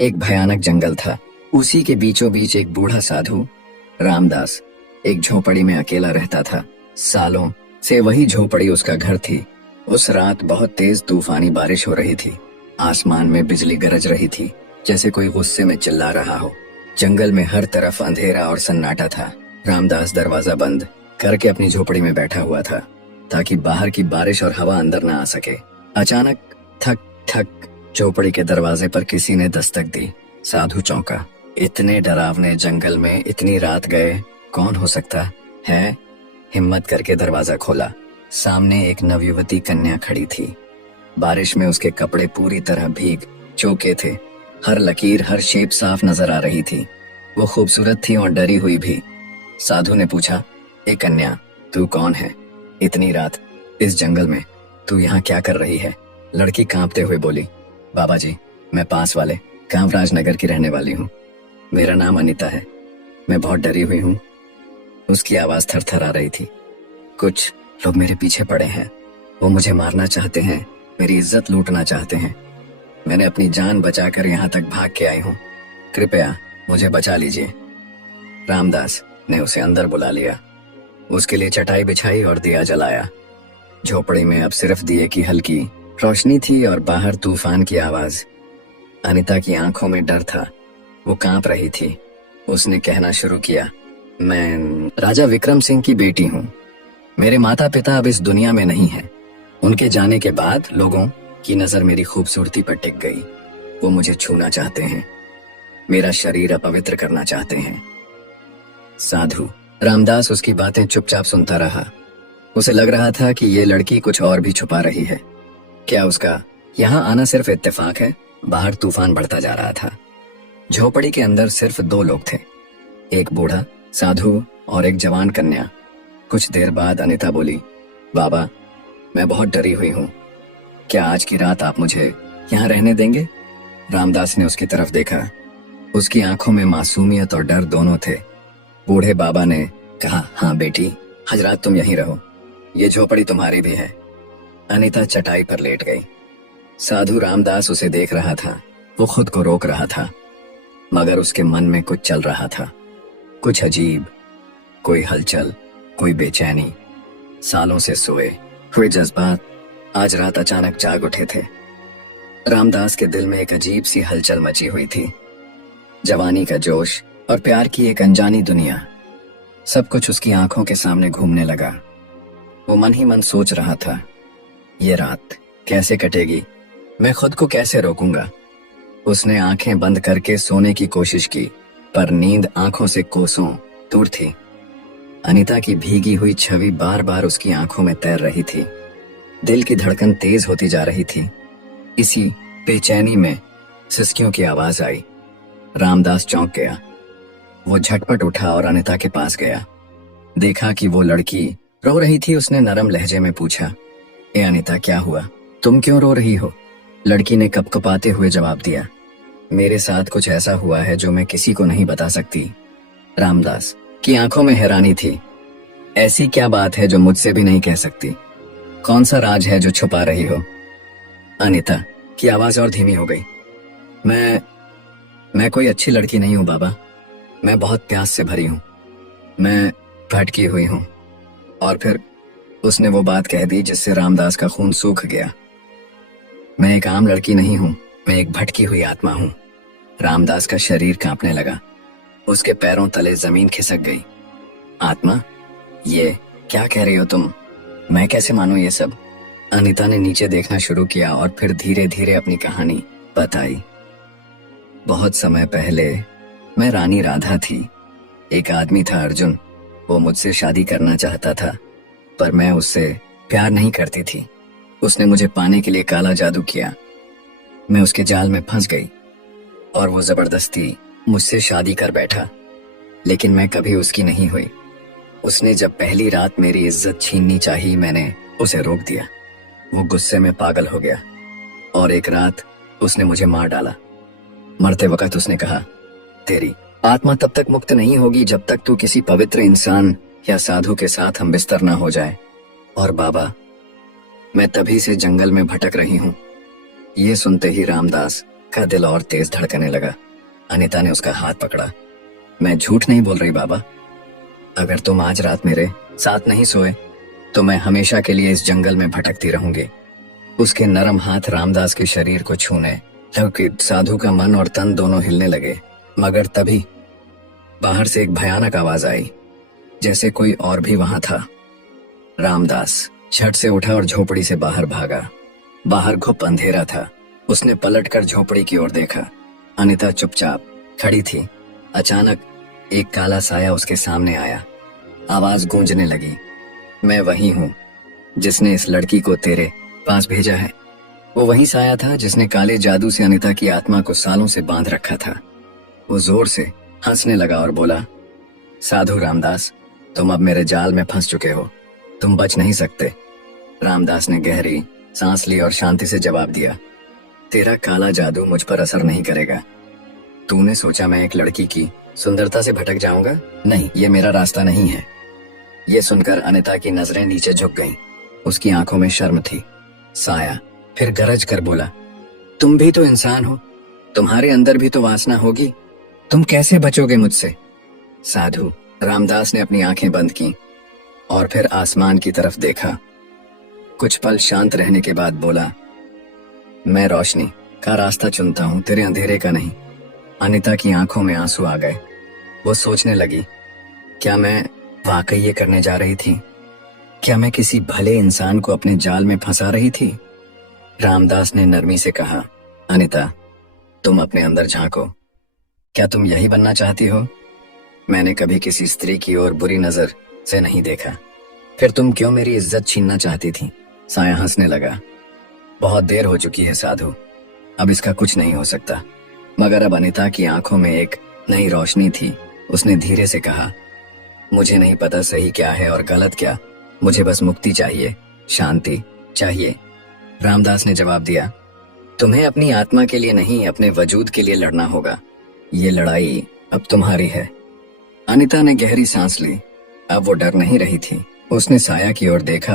एक भयानक जंगल था। उसी के बीचों बीच एक बूढ़ा साधु रामदास एक झोपड़ी में अकेला रहता था। सालों से वही झोपड़ी उसका घर थी। उस रात बहुत तेज तूफानी बारिश हो रही थी। आसमान में बिजली गरज रही थी, जैसे कोई गुस्से में चिल्ला रहा हो। जंगल में हर तरफ अंधेरा और सन्नाटा था। रामदास दरवाजा बंद करके अपनी झोपड़ी में बैठा हुआ था, ताकि बाहर की बारिश और हवा अंदर न आ सके। अचानक ठक ठक झोपड़ी के दरवाजे पर किसी ने दस्तक दी। साधु चौंका। इतने डरावने जंगल में इतनी रात गए कौन हो सकता है? हिम्मत करके दरवाजा खोला। सामने एक नवयुवती कन्या खड़ी थी। बारिश में उसके कपड़े पूरी तरह भीग चुके थे। हर लकीर, हर शेप साफ नजर आ रही थी। वो खूबसूरत थी और डरी हुई भी। साधु ने पूछा, ए कन्या, तू कौन है? इतनी रात इस जंगल में तू यहाँ क्या कर रही है? लड़की कांपते हुए बोली, बाबा जी, मैं पास वाले कामराज नगर की रहने वाली हूँ। मेरा नाम अनीता है। मैं बहुत डरी हुई हूँ। उसकी आवाज थरथरा रही थी। कुछ लोग मेरे पीछे पड़े हैं। वो मुझे मारना चाहते हैं, मेरी इज्जत लूटना चाहते हैं। मैंने अपनी जान बचाकर यहाँ तक भाग के आई हूँ। कृपया मुझे बचा लीजिए। रामदास ने उसे अंदर बुला लिया। उसके लिए चटाई बिछाई और दिया जलाया। झोपड़ी में अब सिर्फ दिए की हल्की रोशनी थी और बाहर तूफान की आवाज। अनीता की आंखों में डर था। वो कांप रही थी। उसने कहना शुरू किया, मैं राजा विक्रम सिंह की बेटी हूँ। मेरे माता पिता अब इस दुनिया में नहीं हैं। उनके जाने के बाद लोगों की नजर मेरी खूबसूरती पर टिक गई। वो मुझे छूना चाहते हैं, मेरा शरीर अपवित्र करना चाहते हैं। साधु रामदास उसकी बातें चुपचाप सुनता रहा। उसे लग रहा था कि ये लड़की कुछ और भी छुपा रही है। क्या उसका यहाँ आना सिर्फ इत्तेफाक है? बाहर तूफान बढ़ता जा रहा था। झोपड़ी के अंदर सिर्फ दो लोग थे, एक बूढ़ा साधु और एक जवान कन्या। कुछ देर बाद अनीता बोली, बाबा, मैं बहुत डरी हुई हूँ। क्या आज की रात आप मुझे यहाँ रहने देंगे? रामदास ने उसकी तरफ देखा। उसकी आंखों में मासूमियत और डर दोनों थे। बूढ़े बाबा ने कहा, हाँ बेटी, आज रात तुम यहीं रहो। ये झोपड़ी तुम्हारी भी है। अनीता चटाई पर लेट गई। साधु रामदास उसे देख रहा था। वो खुद को रोक रहा था, मगर उसके मन में कुछ चल रहा था, कुछ अजीब, कोई हलचल, कोई बेचैनी। सालों से सोए हुए जज्बात आज रात अचानक जाग उठे थे। रामदास के दिल में एक अजीब सी हलचल मची हुई थी। जवानी का जोश और प्यार की एक अनजानी दुनिया, सब कुछ उसकी आंखों के सामने घूमने लगा। वो मन ही मन सोच रहा था, ये रात कैसे कटेगी? मैं खुद को कैसे रोकूंगा? उसने आंखें बंद करके सोने की कोशिश की, पर नींद आंखों से कोसों दूर थी। अनीता की भीगी हुई छवि बार बार उसकी आंखों में तैर रही थी। दिल की धड़कन तेज होती जा रही थी। इसी बेचैनी में सिसकियों की आवाज आई। रामदास चौंक गया। वो झटपट उठा और अनीता के पास गया। देखा कि वो लड़की रो रही थी। उसने नरम लहजे में पूछा, ए अनीता, क्या हुआ? तुम क्यों रो रही हो? लड़की ने कपकपाते हुए जवाब दिया, मेरे साथ कुछ ऐसा हुआ है जो मैं किसी को नहीं बता सकती। रामदास की आंखों में हैरानी थी। ऐसी क्या बात है जो मुझसे भी नहीं कह सकती? कौन सा राज है जो छुपा रही हो? अनीता की आवाज और धीमी हो गई। मैं कोई अच्छी लड़की नहीं हूं बाबा। मैं बहुत प्यास से भरी हूं। मैं भटकी हुई हूं। और फिर उसने वो बात कह दी जिससे रामदास का खून सूख गया। मैं एक आम लड़की नहीं हूं, मैं एक भटकी हुई आत्मा हूं। रामदास का शरीर कांपने लगा। उसके पैरों तले जमीन खिसक गई। आत्मा? ये क्या कह रही हो तुम? मैं कैसे मानूं ये सब? अनीता ने नीचे देखना शुरू किया और फिर धीरे धीरे अपनी कहानी बताई। बहुत समय पहले मैं रानी राधा थी। एक आदमी था अर्जुन। वो मुझसे शादी करना चाहता था, पर मैं उससे प्यार नहीं करती थी। उसने मुझे पाने के लिए काला जादू किया। मैं उसके जाल में फंस गई और वो जबरदस्ती मुझसे शादी कर बैठा, लेकिन मैं कभी उसकी नहीं हुई। उसने जब पहली रात मेरी इज्जत छीननी चाही, मैंने उसे रोक दिया। वो गुस्से में पागल हो गया और एक रात उसने मुझे मार डाला। मरते वक्त उसने कहा, तेरी आत्मा तब तक मुक्त नहीं होगी जब तक तू किसी पवित्र इंसान या साधु के साथ हम बिस्तर ना हो जाए। और मैं तभी से जंगल में भटक रही हूँ। ये सुनते ही रामदास का दिल और तेज धड़कने लगा। अनीता ने उसका हाथ पकड़ा। मैं झूठ नहीं बोल रही बाबा। अगर तुम आज रात मेरे साथ नहीं सोए तो मैं हमेशा के लिए इस जंगल में भटकती रहूंगी। उसके नरम हाथ रामदास के शरीर को छूने लगे। साधु का मन और तन दोनों हिलने लगे। मगर तभी बाहर से एक भयानक आवाज आई, जैसे कोई और भी वहां था। रामदास झट से उठा और झोपड़ी से बाहर भागा। बाहर घुप अंधेरा था। उसने पलटकर झोपड़ी की ओर देखा। अनीता चुपचाप खड़ी थी। अचानक एक काला साया उसके सामने आया। आवाज गूंजने लगी, मैं वही हूं जिसने इस लड़की को तेरे पास भेजा है। वो वही साया था जिसने काले जादू से अनीता की आत्मा को सालों से बांध रखा था। वो जोर से हंसने लगा और बोला, साधु रामदास, तुम अब मेरे जाल में फंस चुके हो। तुम बच नहीं सकते। रामदास ने गहरी सांस ली और शांति से जवाब दिया, तेरा काला जादू मुझ पर असर नहीं करेगा। तूने सोचा मैं एक लड़की की सुंदरता से भटक जाऊंगा? नहीं, ये मेरा रास्ता नहीं है। ये सुनकर अनीता की नजरें नीचे झुक गईं। उसकी आंखों में शर्म थी। साया फिर गरज कर बोला, तुम भी तो इंसान हो, तुम्हारे अंदर भी तो वासना होगी। तुम कैसे बचोगे मुझसे? साधु रामदास ने अपनी आंखें बंद की और फिर आसमान की तरफ देखा। कुछ पल शांत रहने के बाद बोला, मैं रोशनी का रास्ता चुनता हूं, तेरे अंधेरे का नहीं। अनीता की आंखों में आंसू आ गए। वो सोचने लगी, क्या मैं वाकई ये करने जा रही थी? क्या मैं किसी भले इंसान को अपने जाल में फंसा रही थी? रामदास ने नरमी से कहा, अनीता, तुम अपने अंदर झांको। क्या तुम यही बनना चाहती हो? मैंने कभी किसी स्त्री की ओर बुरी नजर से नहीं देखा। फिर तुम क्यों मेरी इज्जत छीनना चाहती थी? साया हंसने लगा, बहुत देर हो चुकी है साधु, अब इसका कुछ नहीं हो सकता। मगर अब अनीता की आंखों में एक नई रोशनी थी। उसने धीरे से कहा, मुझे नहीं पता सही क्या है और गलत क्या, मुझे बस मुक्ति चाहिए, शांति चाहिए। रामदास ने जवाब दिया, तुम्हें अपनी आत्मा के लिए नहीं, अपने वजूद के लिए लड़ना होगा। ये लड़ाई अब तुम्हारी है। अनीता ने गहरी सांस ली। अब वो डर नहीं रही थी। उसने साया की ओर देखा